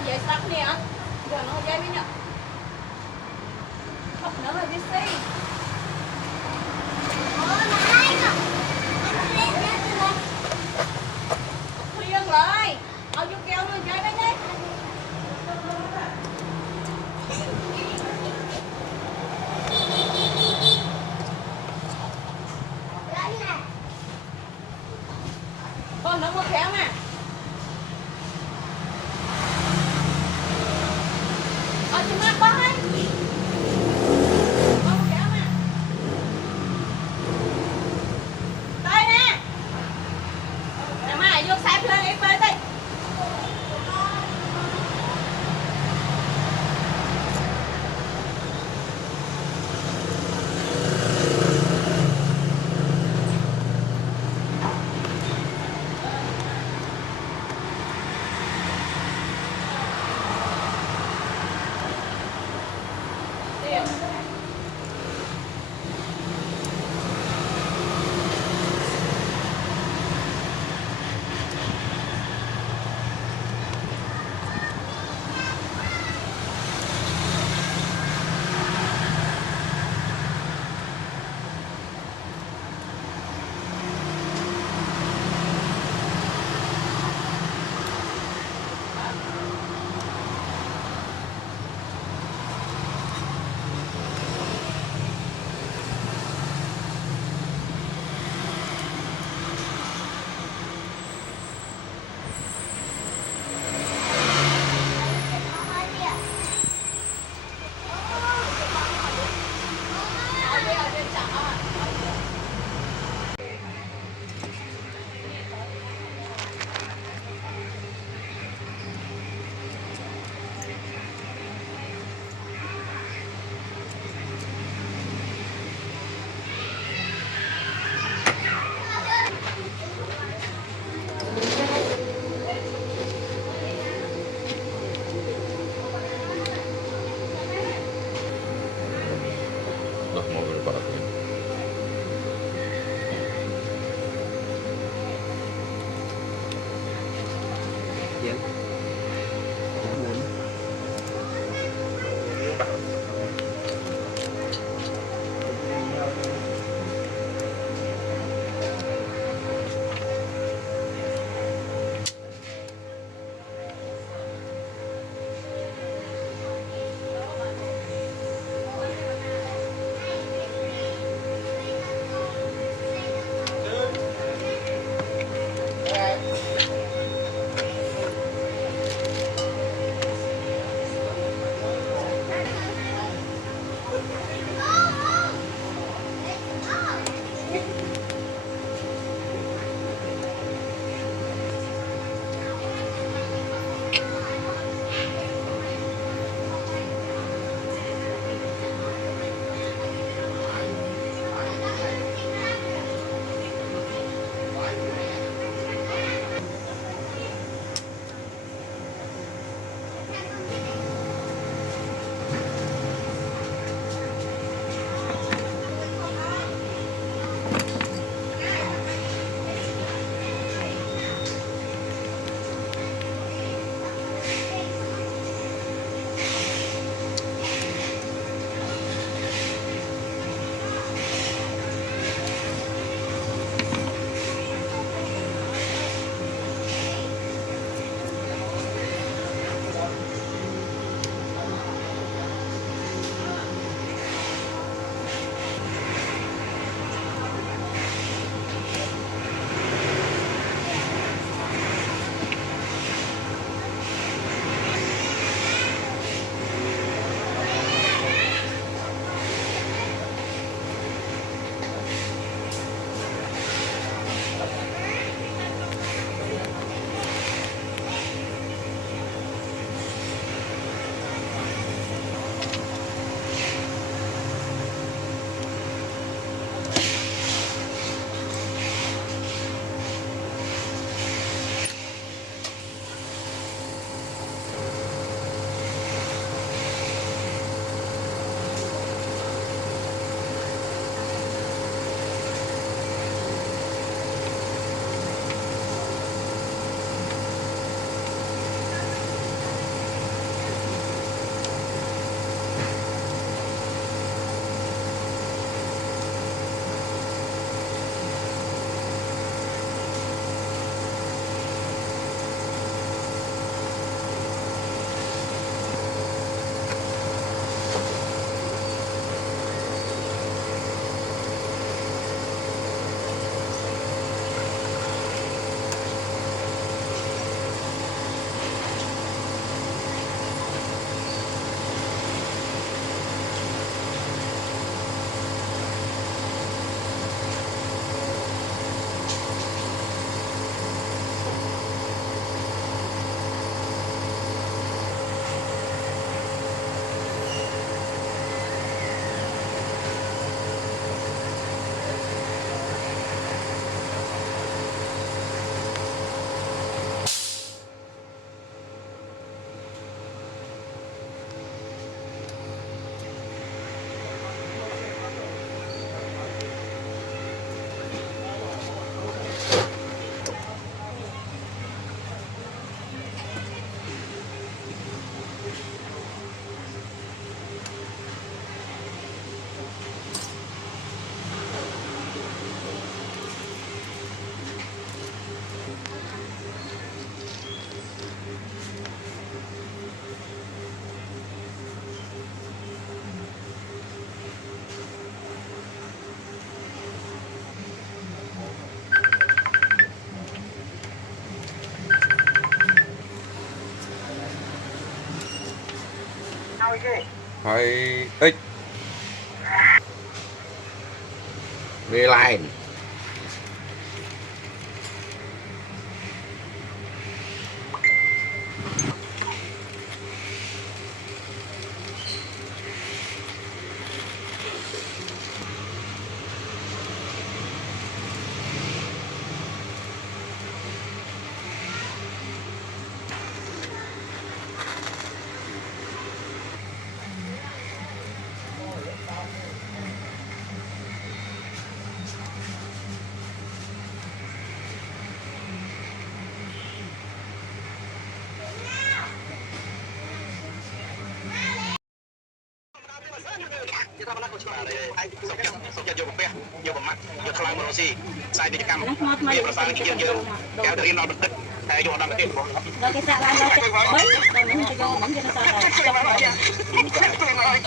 vậy sắc nè. Giờ nó dây với nhở. Không nữa là biết gì. Riêng lại. Ao vô keo luôn dây với nhé. Con nó mua khéo nè. Ở trên mắt bác ấy. Con mua khéo nè. Đây nè. Nè mà vô xếp lên em bơi đi. Udah mobil parkir. Dạ. ហើយអិចវាឡែន จะทำอะไรก็ช่วยไอ้สมยศโยบเปียโยบมัดโยบพลังมโนซีสายกิจกรรมมีประสานที่เยอะๆแกเรียนนอนตึกแต่โยนนอนตึกผม เราcái xạ lanเราchạy bấy rồi mình sẽ vô bấm cho nó sao rồi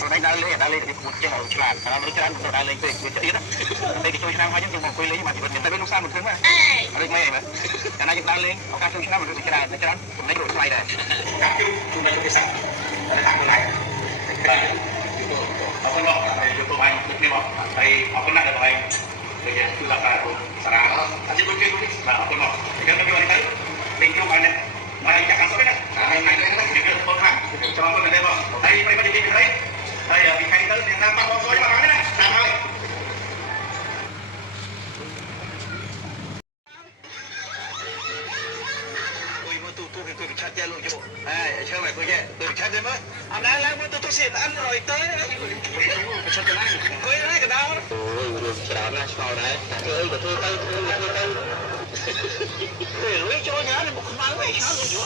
สมัยนั้นเลยได้เลยที่พูดเจ้าฉลาดเราไม่ได้ได้เลยเป็นจะตีนะแต่ที่ช่วยชนะเขายังอยู่มาคุยเลยมาที่เป็นแต่เป็นลูกสาวเหมือนกันไหมอะไรไม่ไหมแต่นายยังได้เลยเอาการช่วยชนะมันจะได้แต่ฉะนั้นผมได้โดดไฟได้การช่วยคุณนายจะสั่งได้ทางอะไรเอาคนรอบไปอยู่ตัวไปไม่บอกไปเอาคนหน้าเดินไปเลยเนี่ยคือราคาสาระอาชีพคุณคือมาเอาคนรอบเดี๋ยวไม่มีอะไรเลยเป็นช่วงวันเนี่ยมาจากการสอบเนี่ยไหนเลยนะเดี๋ยวคนข้างจะมาคนไหนได้บ้างไปไม่ได้ยินเลยมีใครเติมเนี่ยน้ำมันซอยมาไหมนะตามเลยtôi chat ra luôn cho bộ ai chơi mày coi nhé tôi chat ra mới anh đang làm tôi xịt ăn rồi tới coi đấy cái nào ôi chào nó sau đấy ơi của tôi tôi tôi lấy cho nhá một mang vậy sao luôn chú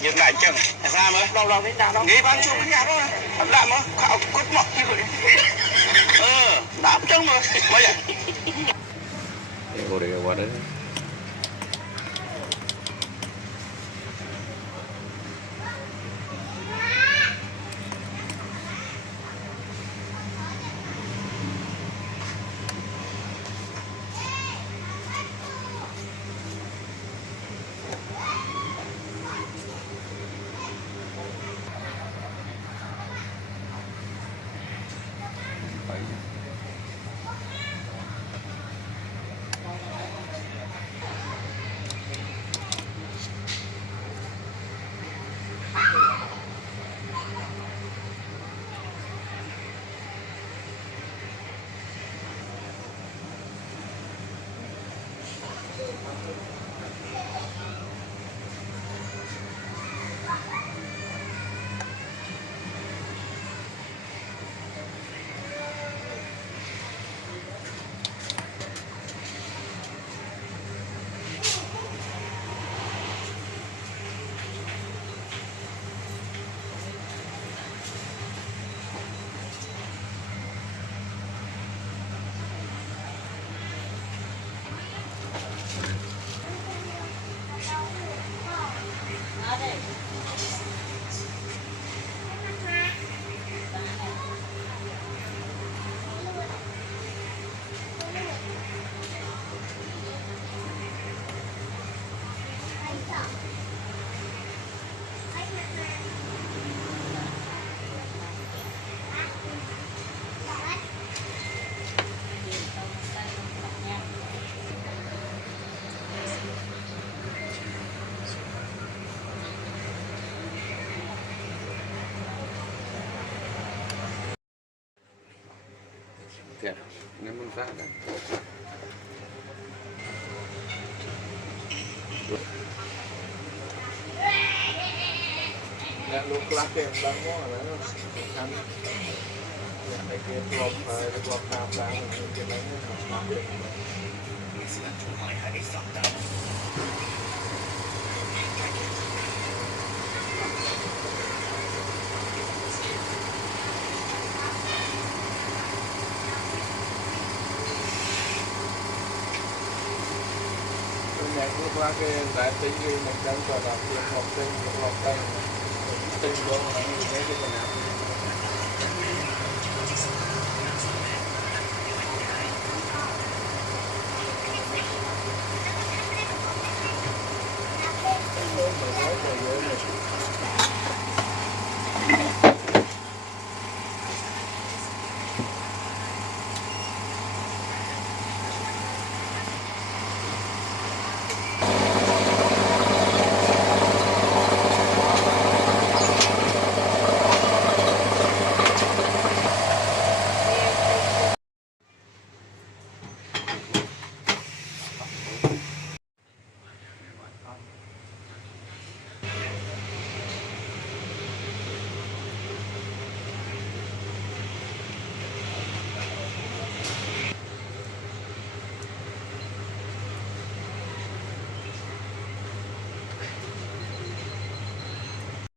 dừng lại chừng ra mới đâu đến đâu nghĩ bán chung với nhà đó làm mà khảo cốt mọc như vậy đạp chân mà bây giờ vô đây qua đấy Kìa, nên mình ra đây. Lúc lắc em đang có là nó thành cái kia lọc tạp ra mình cái đấy nó làm được nhạc lúc lắc em lại tính mình đang cho làm việc học sinh tinh luôn là như thế cái nào